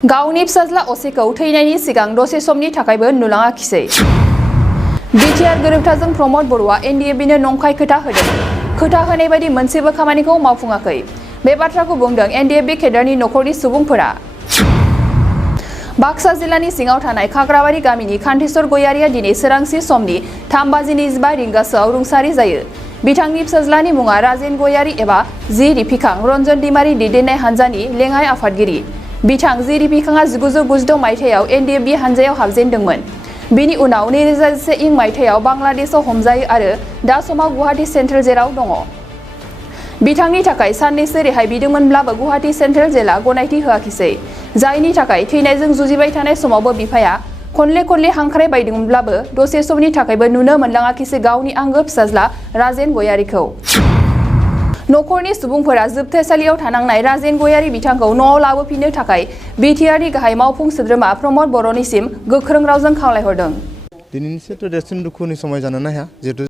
गावनि फिसाज्ला असेखौ थैनायनि सिगां दसे समनि थाखायबो नुलाङाखिसै। बिटिआर गोरोबथाजों प्रमद बर'आ एनडिएफबिनो नंखाय खोथा होदों। खोथा होनाय बायदि मोनसेबो खामानिखौ मावफुङाखै। बे बाथ्राखौ बुंदों एनडिएफबि केडारनि नखरनि सुबुंफोरा। बाक्सा जिल्लानि सिङाव थानाय खाग्राबारि गामिनि कान्थेश्वर गयारिया दिनै सोरांसि समनि 3:25 रिंगासोआव रुंसारि जायो। बिथांनि फिसाज्लानि मुङा राजेन गयारि एबा जि रिफिखां रन्जन दैमारि दैदेननाय हानजानि लेङाइ आफादगिरि। बिथां जि रिफिखांआ 1996 मायथाइयाव एनडिएफबि हानजायाव हाबजेनदोंमोन। बिनि उनाव 2001 मायथाइयाव बांलादेशआव हमजायो आरो दा समाव गुवाहाटी सेन्ट्रेल जेलाव दङ। बिथांनि थाखाय साननैसो रेहाय बिदोंमोनब्लाबो गुवाहाटी सेन्ट्रेल जेला गनायथि होआखिसै। जायनि थाखाय थैनायजों जुजिबाय थानाय समावबो बिफाया खनले हांख्रायबायदोंमोनब्लाबो दसे समनि थाखायबो नुनो मोनलाङाखिसै गावनि आंगो फिसाज्ला राजेन गयारिखौ। नखरनि सुबुंफोरा जोबथेसालियाव थानांनाय राजेन गयारि बिथांखौ न'आव लाबोफिननो थाखाय बिटिआरनि गाहाय मावफुं सोद्रोमा प्रमद बर'निसिम गोख्रों रावजों खावलायहरदों। दिनैनिसोथ' देरसिन दुखुनि समय जानोनो हाया जिहेतु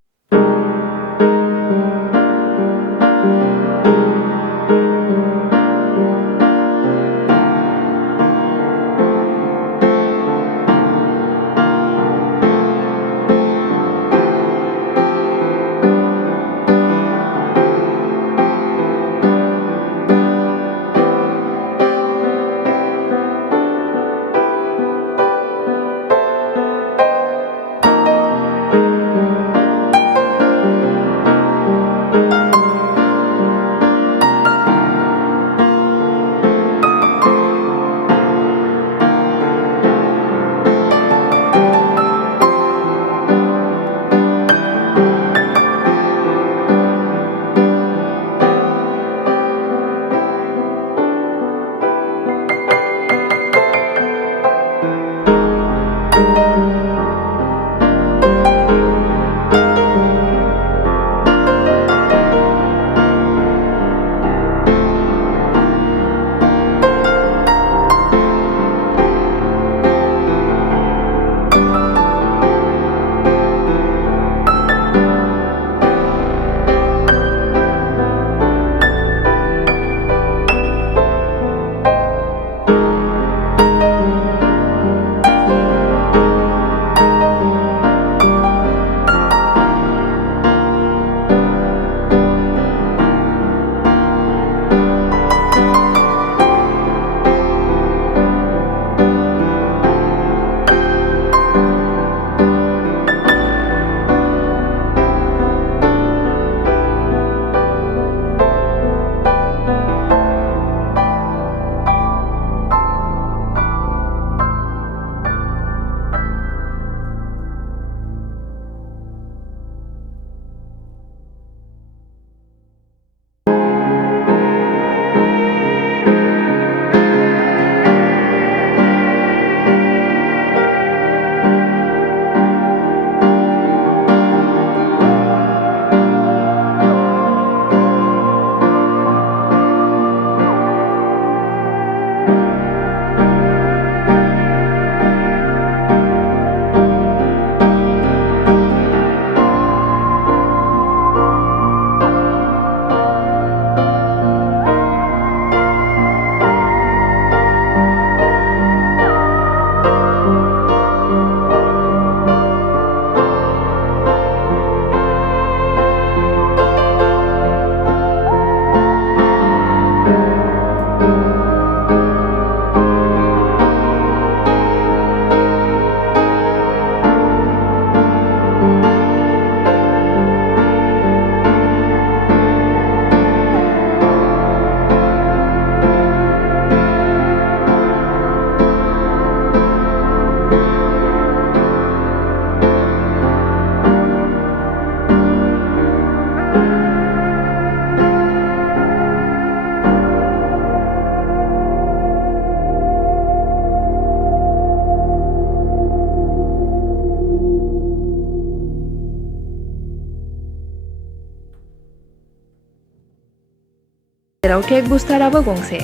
जेराव टेक बुस्टाराबो गंसे।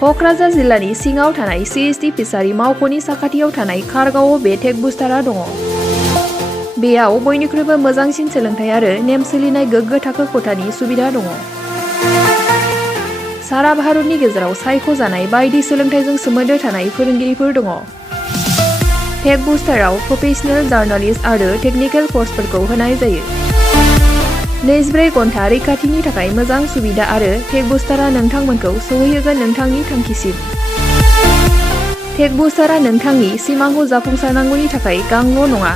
क'क्राझार जिल्लानि सिङाव थानाय सिएसटि फिसारि मावख'नि साखाथियाव थानाय खारगावआव बे टेक बुस्टारा दङ। बेयाव बयनिख्रुइबो मोजांसिन सोलोंथाय आरो नेम सोलिनाय गोग्गो थाखो खथानि सुबिदा दङ। सारा भारतनि गेजेराव सायख'जानाय बायदि सोलोंथाइजों सोमोन्दो थानाय फोरोंगिरिफोर दङ। टेक बुस्टाराव प्रफेशनेल जार्नालिस्ट आरो टेकनिकेल कर्सफोरखौ होनाय जायो। 24 घन्टा रैखाथिनि थाखाय मोजां सुबिदा आरो टेक बुस्टारा नोंथांमोनखौ सौहैहोगोन नोंथांनि थांखिसिम। टेक बुस्टारा नोंथांनि सिमांखौ जाफुंसारनांगौनि थाखाय गांल' नङा,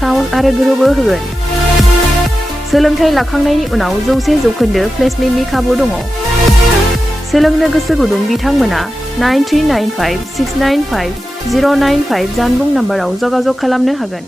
साहस आरो गोहोबो होगोन। सोलोंथाइ लाखांनायनि उनाव 100% प्लेसमेन्टनि खाबु दङ। सोलोंनो गोसो गुदुं बिथांमोना 9395695095 जानबुं नाम्बाराव जगाजग खालामनो हागोन।